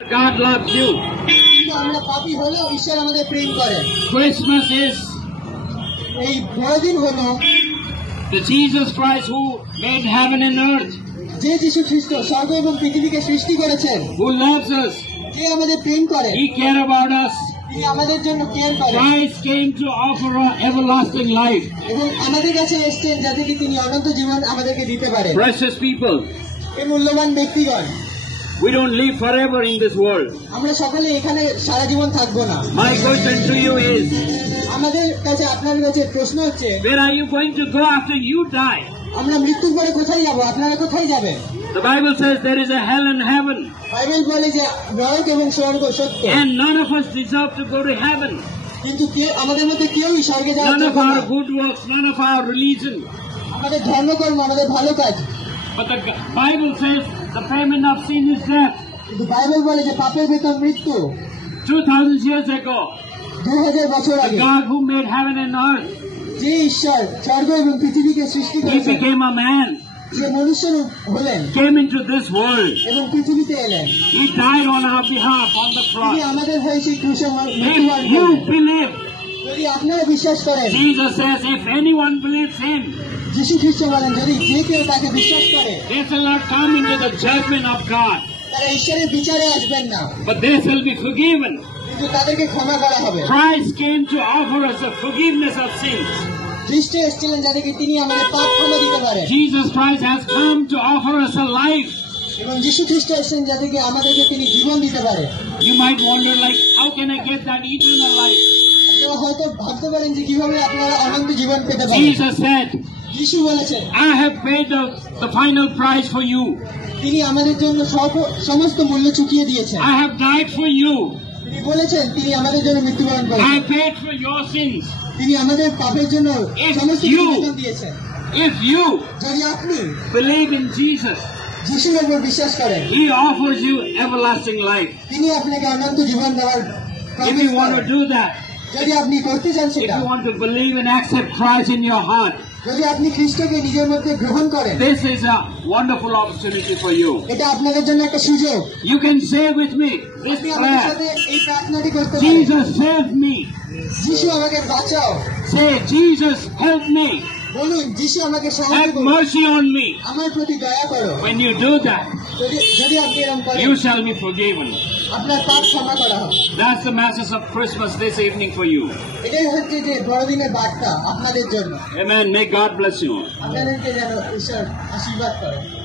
God loves you. কিন্তু আমরা পাপী হলেও ঈশ্বর আমাদের প্রেম করেন। Christmas is এই বড়দিন হলো the Jesus Christ who made heaven and earth, যে যীশু খ্রিস্ট স্বর্গ এবং পৃথিবীকে সৃষ্টি করেছেন, who loves us. যে আমাদের প্রেম করেন, He cares about us. তিনি আমাদের জন্য কেয়ার করেন Christ came to offer us everlasting life. এবং আমাদের কাছে এসেছেন যাতে কি তিনি অনন্ত জীবন আমাদেরকে দিতে পারেন। Precious people, এই মূল্যবান ব্যক্তিগণ, we don't live forever in this world. আমরা সকলে এখানে সারা জীবন থাকবো না। My question to you is, আমাদের কাছে আপনার কাছে প্রশ্ন হচ্ছে, where are you going to go after you die? আমরা মৃত্যুর পরে কোথায় যাব? আপনারা কোথায় যাবেন? The Bible says there is a hell and heaven, Bible বলে যে নরক এবং স্বর্গ সত্য, and none of us deserve to go to heaven. কিন্তু আমাদের মধ্যে কেউই স্বর্গে যাওয়ার None of যোগ্য our না। good works, none of our religion. আমাদের ধর্মকর্ম, আমাদের ভালো কাজ, But the Bible says the payment of sin is death. কিন্তু বাইবেল বলে যে পাপের বেতন মৃত্যু। 2000 years ago, 2000 বছর the আগে God who made heaven and earth, যে ঈশ্বর স্বর্গ এবং পৃথিবীকে সৃষ্টি He করেছেন, became a man, যে মনুষ্য রূপ হলেন came into this world. এবং পৃথিবীতে এলেন। He died on our behalf on the তিনি cross. আমাদের হয়ে সেই ক্রুশে মৃত্যুবরণ If you করলেন। believe, যদি আপনারা বিশ্বাস করেন, Jesus says, if anyone believes Him, যীশু খ্রিস্ট বলেন যদি যে কেউ তাকে বিশ্বাস করে they shall not come into the judgment of God, তারা ঈশ্বরের বিচারে আসবেন না, but they shall be forgiven. কিন্তু তাদেরকে ক্ষমা করা হবে। Christ came to offer us the forgiveness of sins. খ্রিস্ট এসেছিলেন যাদেরকে তিনি আমাদের পাপ ক্ষমা দিতে পারেন, Jesus Christ has come to offer us a life. এবং যীশু খ্রিস্ট এসেছেন যাদেরকে আমাদেরকে তিনি জীবন দিতে পারেন। You might wonder, like, how can I get that eternal life? আপনারা হয়তো ভাবতে পারেন যে কিভাবে আপনারা অনন্ত জীবন পেতে পারেন। Jesus said, যীশু বলেছেন I have paid the final price for you. তিনি আমাদের জন্য সমস্ত মূল্য চুকিয়ে দিয়েছেন। I have died for you. তিনি বলেছেন তিনি আমাদের জন্য মৃত্যুবরণ I করেছেন, paid for your sins. তিনি আমাদের পাপের জন্য If সমস্ত you- বিনোদন দিয়েছেন। If you যদি আপনি believe in Jesus, যীশুর উপর বিশ্বাস করেন, He offers you everlasting life. তিনি আপনাকে অনন্ত জীবন দেওয়ার If promise you want to করেন। do that, যদি আপনি করতে চান if সেটা, you want to believe and accept Christ in your heart, যদি আপনি খ্রিস্টকে নিজের মধ্যে গ্রহণ করেন, this is a wonderful opportunity for you. এটা আপনাদের জন্য একটা সুযোগ। You can say with me this আপনি আমাদের prayer, সাথে এই প্রার্থনাটি করতে পারেন, Jesus save me. যিশু আমাকে বাঁচাও। Say, Jesus help me. বলুন, যিশু আমাকে সাহায্য Have করুন, mercy on me. আমার প্রতি দয়া করো। When you do that, যদি আপনি এরকম করেন, you shall be forgiven. আপনার পাপ ক্ষমা করা হবে। That's the message of Christmas this evening for you. এটাই হচ্ছে যে বড়দিনের বার্তা আপনাদের জন্য। Amen. May God bless you. আপনাদেরকে যেন ঈশ্বর আশীর্বাদ করে।